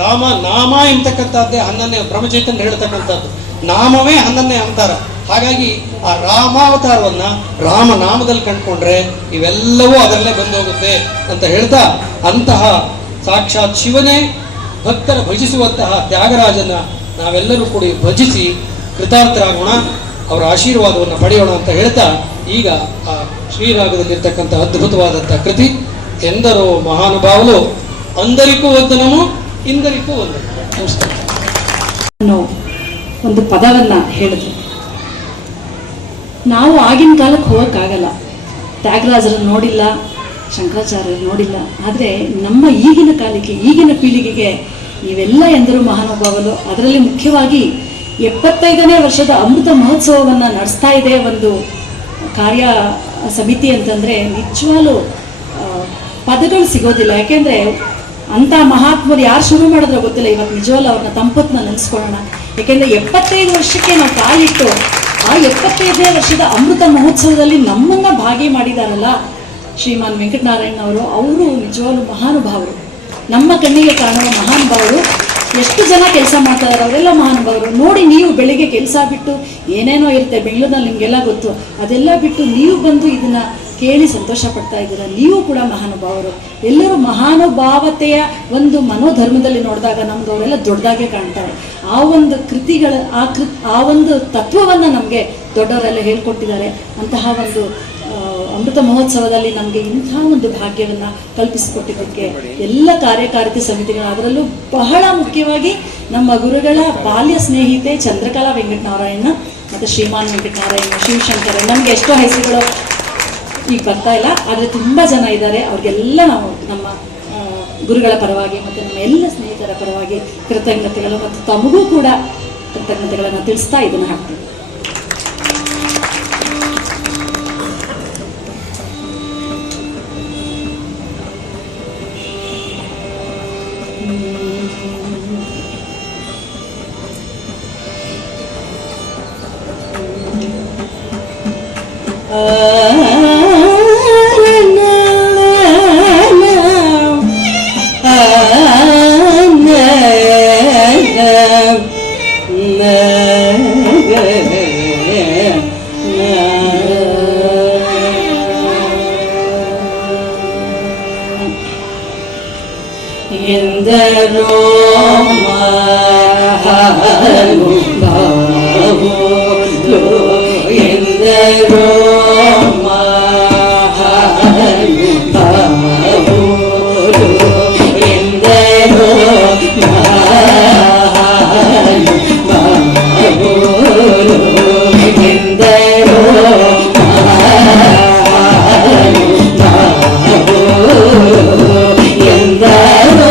ರಾಮ ನಾಮ ಎಂಬತಕ್ಕಂಥದ್ದೇ 11ನೇ, ಬ್ರಹ್ಮಚೈತನ್ಯ ಹೇಳ್ತಕ್ಕಂಥದ್ದು ನಾಮವೇ 11ನೇ ಅವತಾರ. ಹಾಗಾಗಿ ಆ ರಾಮಾವತಾರವನ್ನ ರಾಮನಾಮದಲ್ಲಿ ಕಂಡುಕೊಂಡ್ರೆ ಇವೆಲ್ಲವೂ ಅದರಲ್ಲೇ ಬಂದು ಹೋಗುತ್ತೆ ಅಂತ ಹೇಳ್ತಾ, ಅಂತಹ ಸಾಕ್ಷಾತ್ ಶಿವನೇ ಭಕ್ತರ ಭಜಿಸುವಂತಹ ತ್ಯಾಗರಾಜನ ನಾವೆಲ್ಲರೂ ಕೂಡ ಭಜಿಸಿ ಕೃತಾರ್ಥರಾಗೋಣ, ಅವರ ಆಶೀರ್ವಾದವನ್ನು ಪಡೆಯೋಣ ಅಂತ ಹೇಳ್ತಾ, ಈಗ ಆ ಶ್ರೀರಾಗದಲ್ಲಿರ್ತಕ್ಕಂಥ ಅದ್ಭುತವಾದಂಥ ಕೃತಿ. ಎಂದರೋ ಮಹಾನುಭಾವುಲು ಅಂದರಿಗೂ ವಂದನಮು ಇಂದರಿಗೂ ವಂದನ. ನಮಸ್ಕಾರ. ಒಂದು ಪದವನ್ನ ಹೇಳಿದ್ರು. ನಾವು ಆಗಿನ ಕಾಲಕ್ಕೆ ಹೋಗಕ್ಕಾಗಲ್ಲ, ತ್ಯಾಗರಾಜರನ್ನು ನೋಡಿಲ್ಲ, ಶಂಕರಾಚಾರ್ಯರು ನೋಡಿಲ್ಲ. ಆದರೆ ನಮ್ಮ ಈಗಿನ ಕಾಲಕ್ಕೆ, ಈಗಿನ ಪೀಳಿಗೆಗೆ ನೀವೆಲ್ಲ ಎಂದರು ಮಹಾನುಭಾವಲು. ಅದರಲ್ಲಿ ಮುಖ್ಯವಾಗಿ 75ನೇ ವರ್ಷದ ಅಮೃತ ಮಹೋತ್ಸವವನ್ನು ನಡೆಸ್ತಾ ಇದೆ ಒಂದು ಕಾರ್ಯ ಸಮಿತಿ ಅಂತಂದರೆ ನಿಜವಾಗ್ಲೂ ಪದಗಳು ಸಿಗೋದಿಲ್ಲ. ಯಾಕೆಂದರೆ ಅಂಥ ಮಹಾತ್ಮರು ಯಾರು ಶುರು ಮಾಡಿದ್ರೋ ಗೊತ್ತಿಲ್ಲ. ಇವತ್ತು ನಿಜವಾಗ್ಲೂ ಅವ್ರನ್ನ ತಂಪತ್ನ ನೆನೆಸ್ಕೊಳ್ಳೋಣ. ಯಾಕೆಂದರೆ 75 ವರ್ಷಕ್ಕೆ ನಾವು ಕಾಲಿಟ್ಟು ಆ 75ನೇ ವರ್ಷದ ಅಮೃತ ಮಹೋತ್ಸವದಲ್ಲಿ ನಮ್ಮನ್ನು ಭಾಗಿ ಮಾಡಿದಾರಲ್ಲ ಶ್ರೀಮಾನ್ ವೆಂಕಟನಾರಾಯಣ ಅವರು ನಿಜವಾಗ್ಲೂ ಮಹಾನುಭಾವರು, ನಮ್ಮ ಕಣ್ಣಿಗೆ ಕಾಣುವ ಮಹಾನುಭಾವರು. ಎಷ್ಟು ಜನ ಕೆಲಸ ಮಾಡ್ತಾ ಇದ್ದಾರೆ, ಅವರೆಲ್ಲ ಮಹಾನುಭಾವರು. ನೋಡಿ, ನೀವು ಬೆಳಿಗ್ಗೆ ಕೆಲಸ ಬಿಟ್ಟು ಏನೇನೋ ಇರುತ್ತೆ ಬೆಂಗಳೂರಿನಲ್ಲಿ, ನಿಮಗೆಲ್ಲ ಗೊತ್ತು, ಅದೆಲ್ಲ ಬಿಟ್ಟು ನೀವು ಬಂದು ಇದನ್ನು ಕೇಳಿ ಸಂತೋಷ ಪಡ್ತಾ ಇದ್ದೀರ. ನೀವು ಕೂಡ ಮಹಾನುಭಾವರು. ಎಲ್ಲರೂ ಮಹಾನುಭಾವತೆಯ ಒಂದು ಮನೋಧರ್ಮದಲ್ಲಿ ನೋಡಿದಾಗ ನಮ್ಗೆ ಅವರೆಲ್ಲ ದೊಡ್ಡದಾಗೆ ಕಾಣ್ತಾರೆ. ಆ ಒಂದು ಕೃತಿಗಳ ಆ ಒಂದು ತತ್ವವನ್ನು ನಮಗೆ ದೊಡ್ಡವರೆಲ್ಲ ಹೇಳ್ಕೊಟ್ಟಿದ್ದಾರೆ. ಅಂತಹ ಒಂದು ಅಮೃತ ಮಹೋತ್ಸವದಲ್ಲಿ ನಮಗೆ ಇಂಥ ಒಂದು ಭಾಗ್ಯವನ್ನು ಕಲ್ಪಿಸಿಕೊಟ್ಟಿದ್ದಕ್ಕೆ ಎಲ್ಲ ಕಾರ್ಯಕಾರಿತೆ ಸಮಿತಿಗಳು, ಅದರಲ್ಲೂ ಬಹಳ ಮುಖ್ಯವಾಗಿ ನಮ್ಮ ಗುರುಗಳ ಬಾಲ್ಯ ಸ್ನೇಹಿತೆ ಚಂದ್ರಕಲಾ ವೆಂಕಟನಾರಾಯಣ ಮತ್ತು ಶ್ರೀಮಾನ್ ವೆಂಕಟನಾರಾಯಣ, ಶಿವಶಂಕರ, ನಮಗೆ ಎಷ್ಟೋ ಹೆಸರುಗಳು ಈಗ ಬರ್ತಾ ಇಲ್ಲ, ಆದರೆ ತುಂಬ ಜನ ಇದ್ದಾರೆ. ಅವ್ರಿಗೆಲ್ಲ ನಾವು ನಮ್ಮ ಗುರುಗಳ ಪರವಾಗಿ ಮತ್ತು ನಮ್ಮ ಎಲ್ಲ ಸ್ನೇಹಿತರ ಪರವಾಗಿ ಕೃತಜ್ಞತೆಗಳು ಮತ್ತು ತಮಗೂ ಕೂಡ ಕೃತಜ್ಞತೆಗಳನ್ನು ತಿಳಿಸ್ತಾ ಇದನ್ನು ಹಾಕ್ತೀವಿ. ಎಂದರೋ ಮಹಾನುಭಾವುಲು ಎಂದರೋ ಮಹಾನುಭಾವುಲು ಎಂದರೋ ಮಹಾನುಭಾವುಲು ಎಂದರೋ ಮಹಾನುಭಾವುಲು ಎಂದರೋ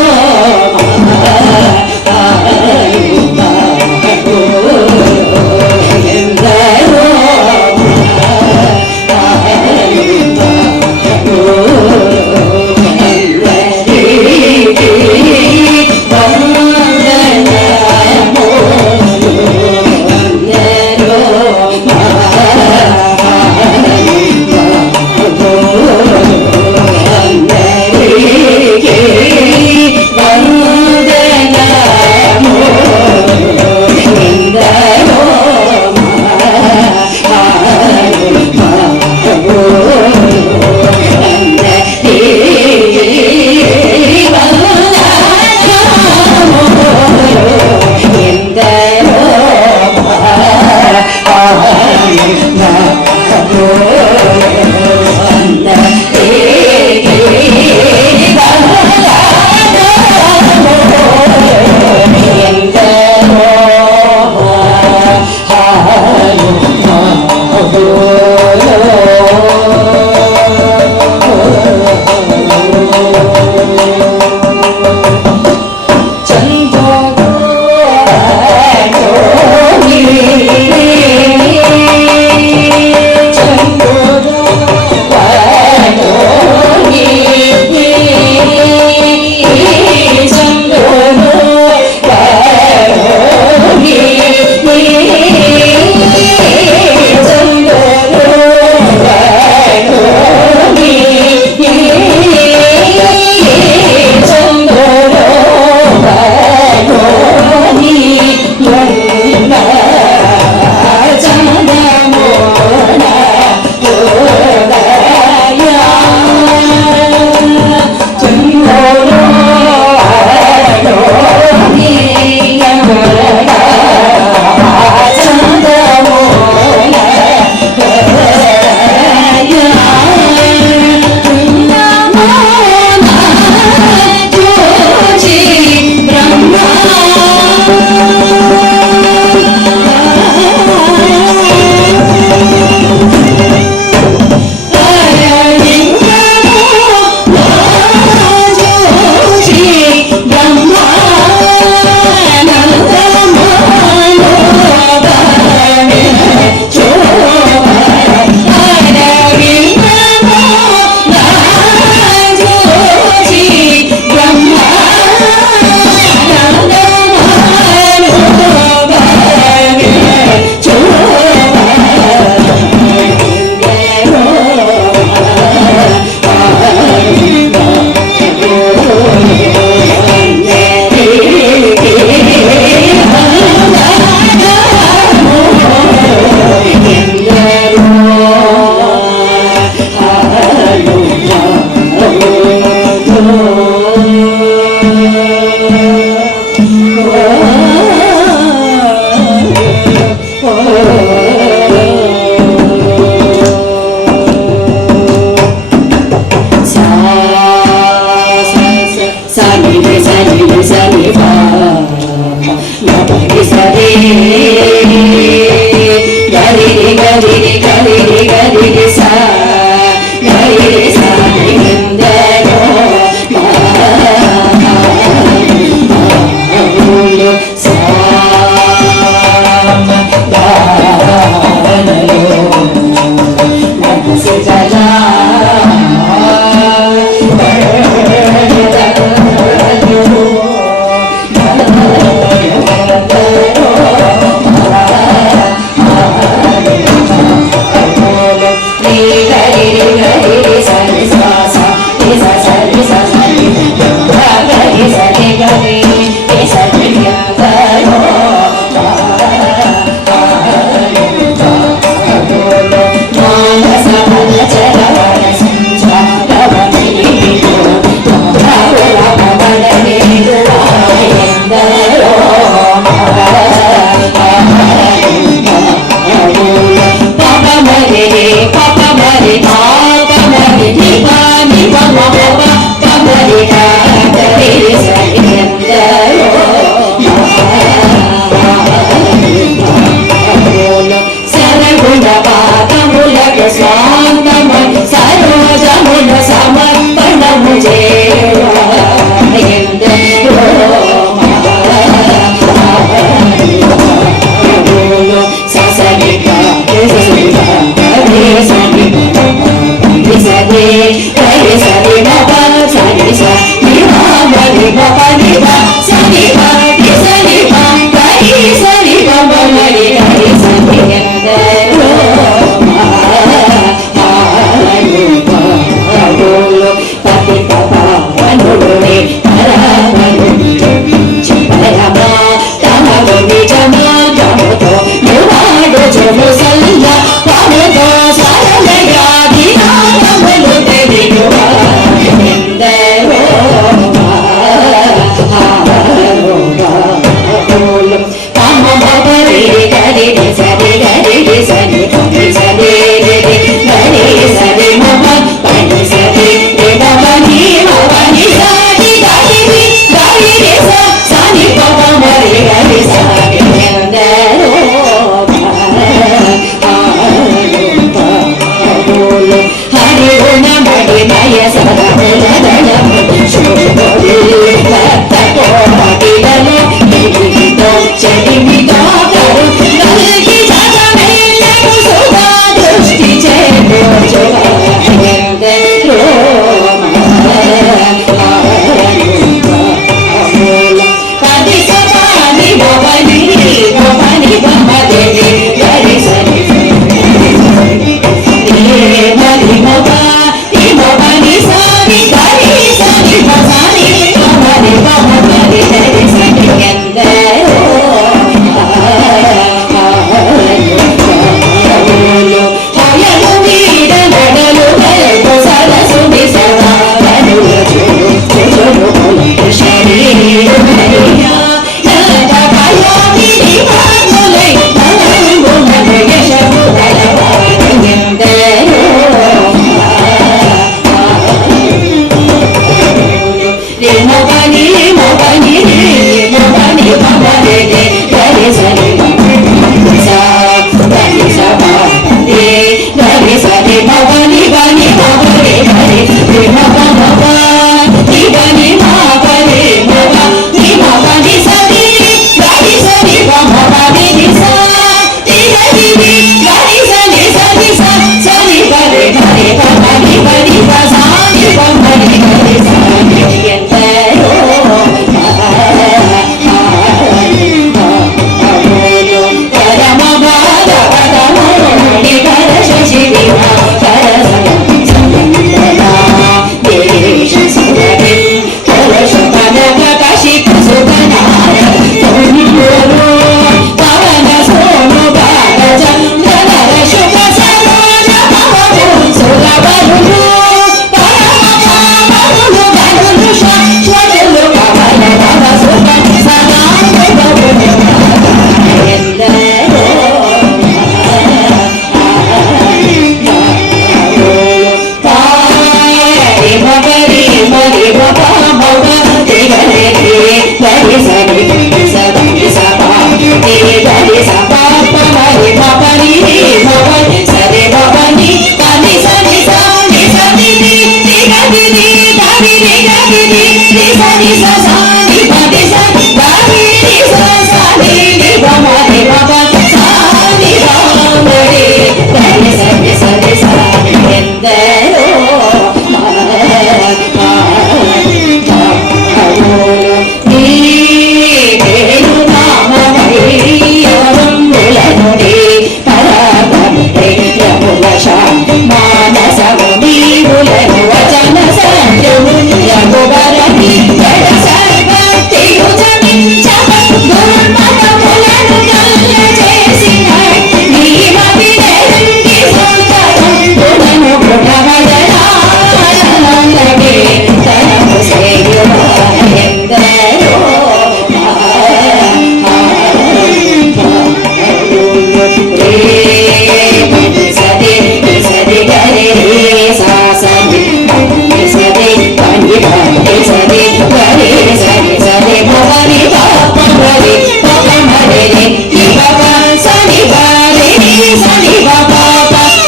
Sani Baba,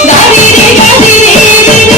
Gari Gari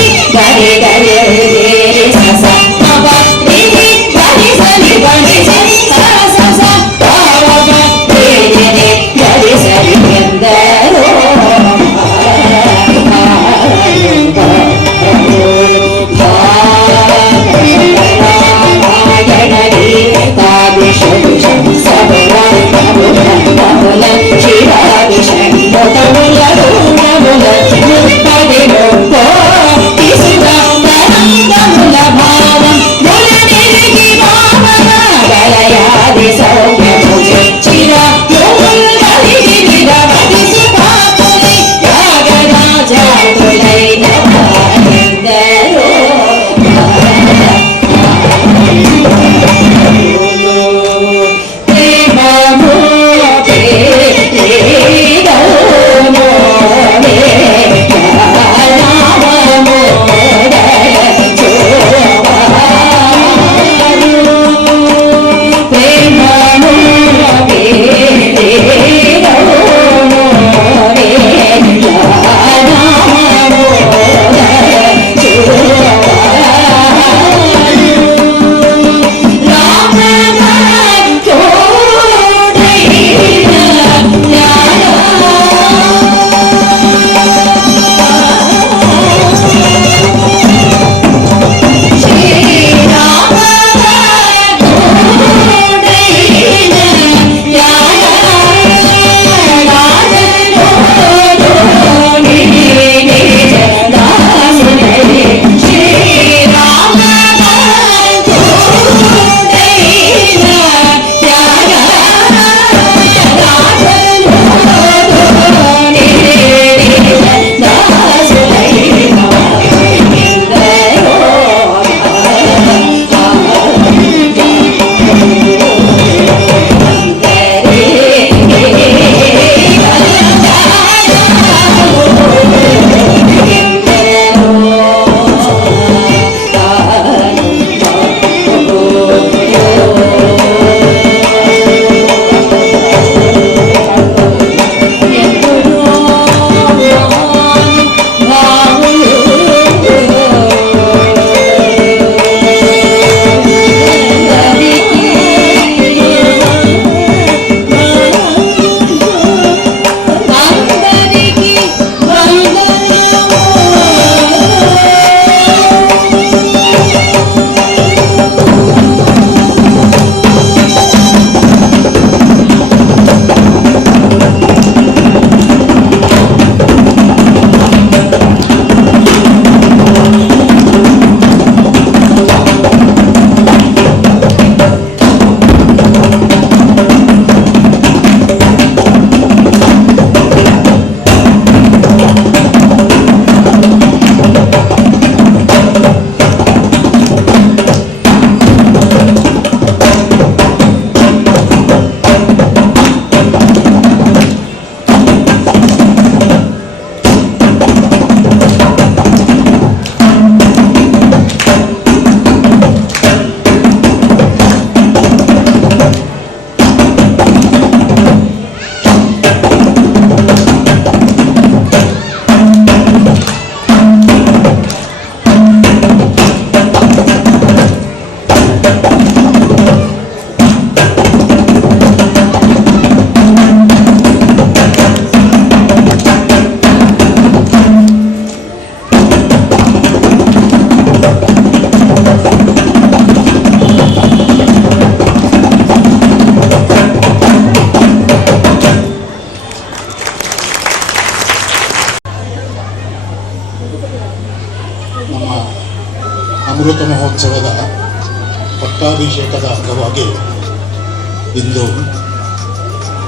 ನಮ್ಮ ಅಮೃತ ಮಹೋತ್ಸವದ ಪಟ್ಟಾಭಿಷೇಕದ ಅಂಗವಾಗಿ ಇಂದು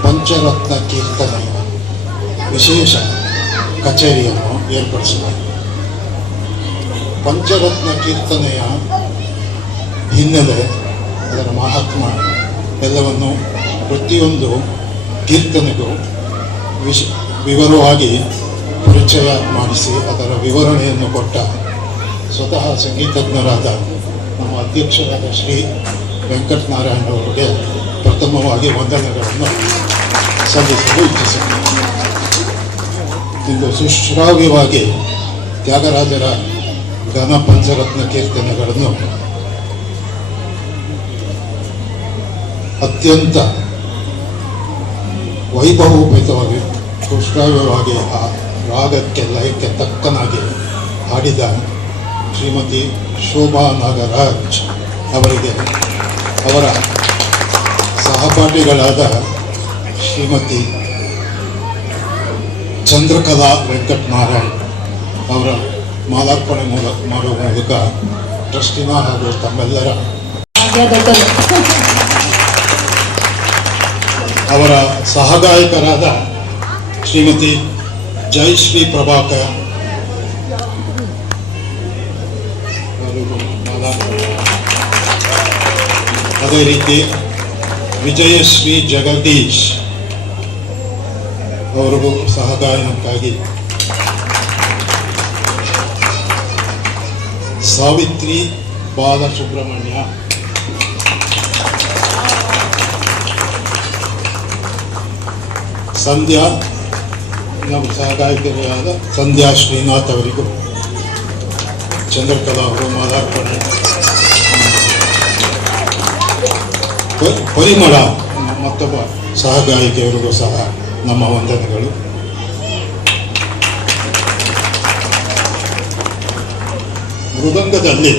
ಪಂಚರತ್ನ ಕೀರ್ತನೆಯ ವಿಶೇಷ ಕಚೇರಿಯನ್ನು ಏರ್ಪಡಿಸಲಾಗಿದೆ. ಪಂಚರತ್ನ ಕೀರ್ತನೆಯ ಹಿನ್ನೆಲೆ, ಅದರ ಮಹಾತ್ಮ ಎಲ್ಲವನ್ನು ಪ್ರತಿಯೊಂದು ಕೀರ್ತನೆಗೂ ವಿವರವಾಗಿ ಪರಿಚಯ ಮಾಡಿಸಿ ಅದರ ವಿವರಣೆಯನ್ನು ಕೊಟ್ಟ ಸ್ವತಃ ಸಂಗೀತಜ್ಞರಾದ ನಮ್ಮ ಅಧ್ಯಕ್ಷರಾದ ಶ್ರೀ ವೆಂಕಟನಾರಾಯಣ ಅವರಿಗೆ ಪ್ರಥಮವಾಗಿ ವಂದನೆಗಳನ್ನು ಸಲ್ಲಿಸಲು ಇಚ್ಛಿಸುತ್ತೇನೆ. ಇಂದು ಸುಶ್ರಾವ್ಯವಾಗಿ ತ್ಯಾಗರಾಜರ ಘನ ಪಂಚರತ್ನ ಕೀರ್ತನೆಗಳನ್ನು ಅತ್ಯಂತ ವೈಭವೋಪೇತವಾಗಿ ಸುಶ್ರಾವ್ಯವಾಗಿ ಆ ರಾಗಕ್ಕೆ ಲಯಕ್ಕೆ ತಕ್ಕನಾಗಿ ಹಾಡಿದ ಶ್ರೀಮತಿ ಶೋಭಾ ನಾಗರಾಜ್ ಅವರಿಗೆ ಅವರ ಸಹಪಾಠಿಗಳಾದ ಶ್ರೀಮತಿ ಚಂದ್ರಕಲಾ ವೆಂಕಟನಾರಾಯಣ್ ಅವರ ಮಾಲಾರ್ಪಣೆ ಮಾಡುವ ಮೂಲಕ ಟ್ರಸ್ಟಿನ ಹಾಗೂ ತಮ್ಮೆಲ್ಲರ ಅವರ ಸಹಗಾಯಕರಾದ ಶ್ರೀಮತಿ ಜಯಶ್ರೀ ಪ್ರಭಾಕರ್ ಅದೇ ರೀತಿ ವಿಜಯಶ್ರೀ ಜಗದೀಶ್ ಅವರಿಗೂ ಸಹಗಾಯನಕ್ಕಾಗಿ ಸಾವಿತ್ರಿ ಬಾಲಸುಬ್ರಹ್ಮಣ್ಯ, ಸಂಧ್ಯಾ ನಮ್ಮ ಸಹಗಾಯಕರಾದ ಸಂಧ್ಯಾ ಶ್ರೀನಾಥ್ ಅವರಿಗೂ ಚಂದ್ರಕಲಾ ಅವರು ಮಾಲಾರ್ಪಣೆ, ಪರಿಮಳ ಮತ್ತೊಬ್ಬ ಸಹಗಾಯಕಿಯವರಿಗೂ ಸಹ ನಮ್ಮ ವಂದನೆಗಳು. ಮೃದಂಗದಲ್ಲಿ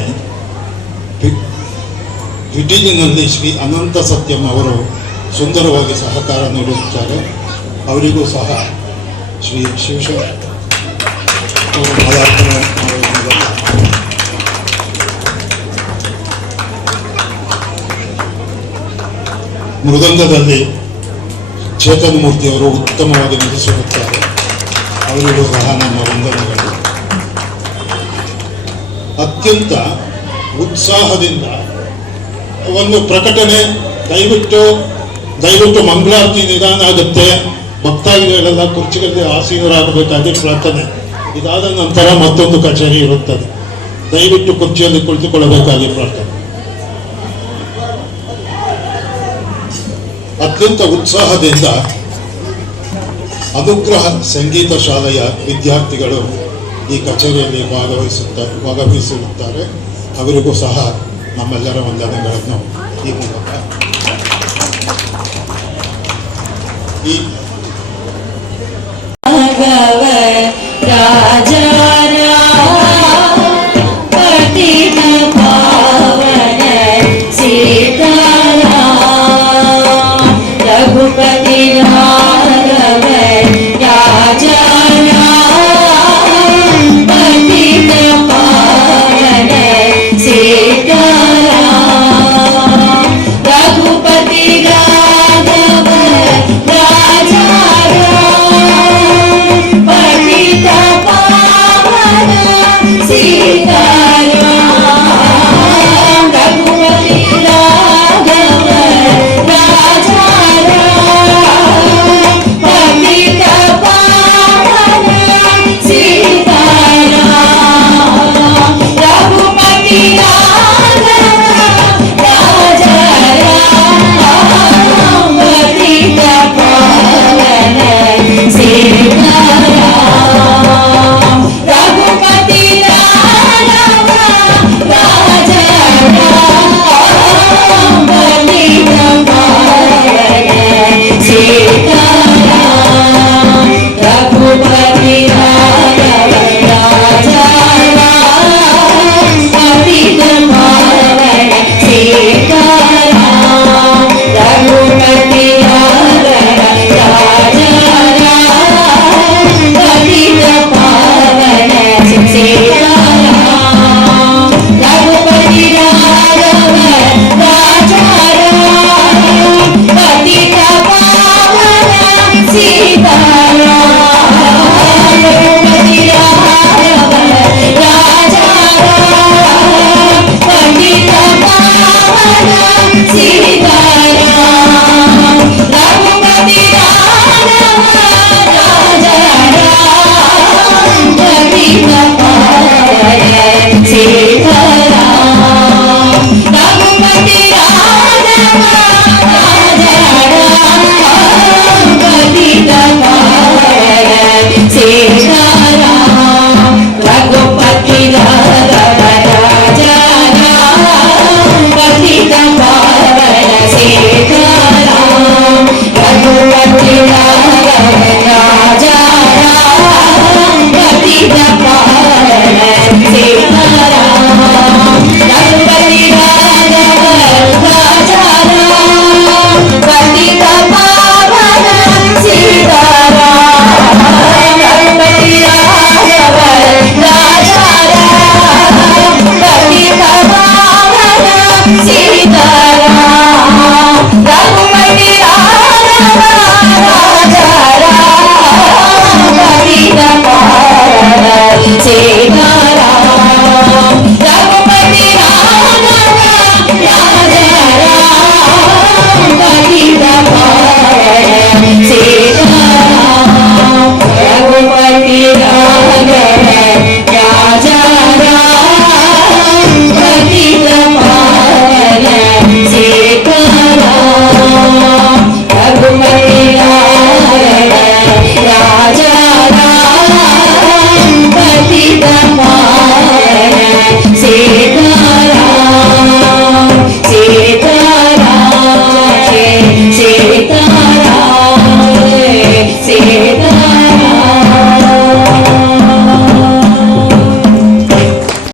ವಿಟಿಲಿನಲ್ಲಿ ಶ್ರೀ ಅನಂತ ಸತ್ಯಂ ಅವರು ಸುಂದರವಾಗಿ ಸಹಕಾರ ನೀಡುತ್ತಾರೆ. ಅವರಿಗೂ ಸಹ ಶ್ರೀ ಶಿವಶಂಕರ್ ಅವರು ಮಾಲಾರ್ಪಣೆ ಮಾಡುವ ಮೂಲಕ ಮೃದಂಗದಲ್ಲಿ ಚೇತನ್ ಮೂರ್ತಿಯವರು ಉತ್ತಮವಾಗಿ ನುಡಿಸುತ್ತಾರೆ. ಅವರಿಗೂ ಸಹ ನಮ್ಮ ವಂದನೆಗಳು. ಅತ್ಯಂತ ಉತ್ಸಾಹದಿಂದ ಒಂದು ಪ್ರಕಟಣೆ, ದಯವಿಟ್ಟು ಮಂಗಳಾರತಿ ನಿಧಾನ ಆಗುತ್ತೆ, ಭಕ್ತಾದಿಗಳೆಲ್ಲ ಕುರ್ಚಿಗಳಲ್ಲಿ ಆಸೀನರಾಗಬೇಕಾಗಿ ಪ್ರಾರ್ಥನೆ. ಇದಾದ ನಂತರ ಮತ್ತೊಂದು ಕಚೇರಿ ಇರುತ್ತದೆ, ದಯವಿಟ್ಟು ಕುರ್ಚಿಯಲ್ಲಿ ಕುಳಿತುಕೊಳ್ಳಬೇಕಾಗಿ ಪ್ರಾರ್ಥನೆ. ಅತ್ಯಂತ ಉತ್ಸಾಹದಿಂದ ಅನುಗ್ರಹ ಸಂಗೀತ ಶಾಲೆಯ ವಿದ್ಯಾರ್ಥಿಗಳು ಈ ಕಚೇರಿಯಲ್ಲಿ ಭಾಗವಹಿಸಿರುತ್ತಾರೆ. ಅವರಿಗೂ ಸಹ ನಮ್ಮೆಲ್ಲರ ವಂದನೆಗಳನ್ನು ಈ ಮೂಲಕ ಈ Bye. ಕಿರೀಟ